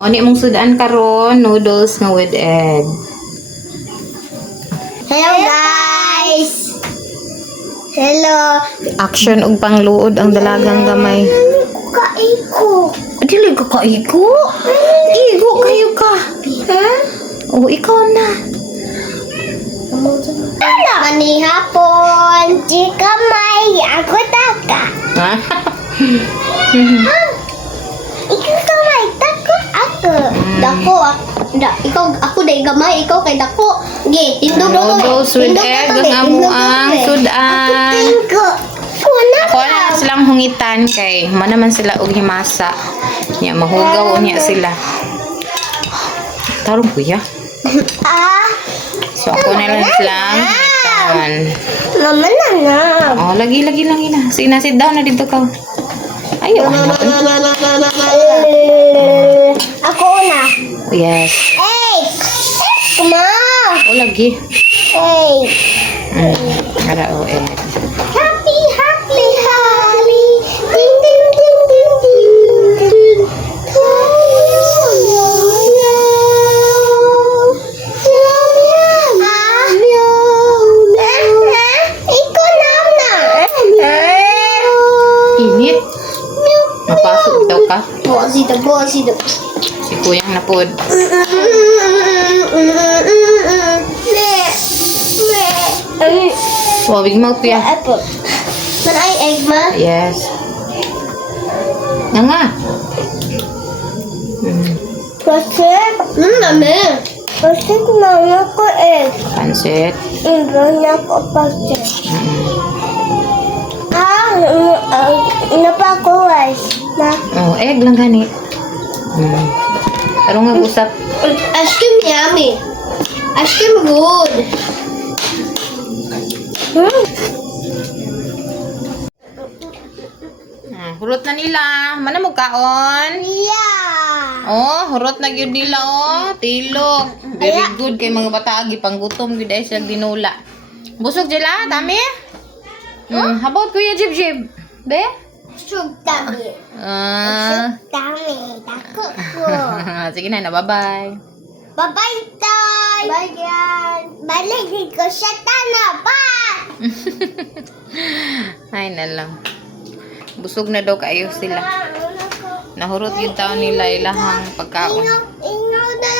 Oni mong sudan karon noodles nga with egg. Hello guys! Hello! Action og pangluod ang dalagang gamay. Kaiko! Dili ko kaiko. Igo kayo ka. Ha? Oh, ikaw na. Mani hapon! Chika may ako taka! Ha? Ikaw kamay tako ako! Dako ikaw ako day gamay ikaw kay dako. Gi, tindog na ko. Noodles with egg ang amuang sudan. Tingko. Kuna Ako na silang hungitan kay manaman sila og himasa. Nya mahugaw niya sila. Tarong kuya. Ah! So ako na lang silang hungitan. Naman na. Oh, lagi na. Sige na, sit down na dito ka. Ayaw, anak. Ako na. Yes. Hey! Kuma! Oh, lagi. Hey! Ara, oh, eh. Happy, happy, happy! Ding, ding, ding, ding, ding, ding. Init. Mapasok daw ka. Sida. Si kuyang napod. Wawig mo, kuya. Apple. Man ay egg ma? Yes. Nga nga. Kasi? Nami. Kasi kumama ko egg. Pansit. Hindi na ko pagka. Napa ko rice. Na. Oh, egg lang gani. Tarong nga usap. Ice cream yummy. Ice cream good. Hurot na nila. Mana mo kaon? Yeah. Oh, hurot na gyud nila oh. Tilok. Very good kay mga bata agi panggutom gyud ay sila dinula. Busog jila, dami? Habot kuya Jib. Be? Sug dami. Dami. Dako ko. Sige na, bye-bye. Bye-bye, Tay. Bye, yan. Balik ko siya tanapa. Ay na lang. Busog na daw kayo sila. Nahurot yung taon nila ilahang pagkaon. Ingaw na.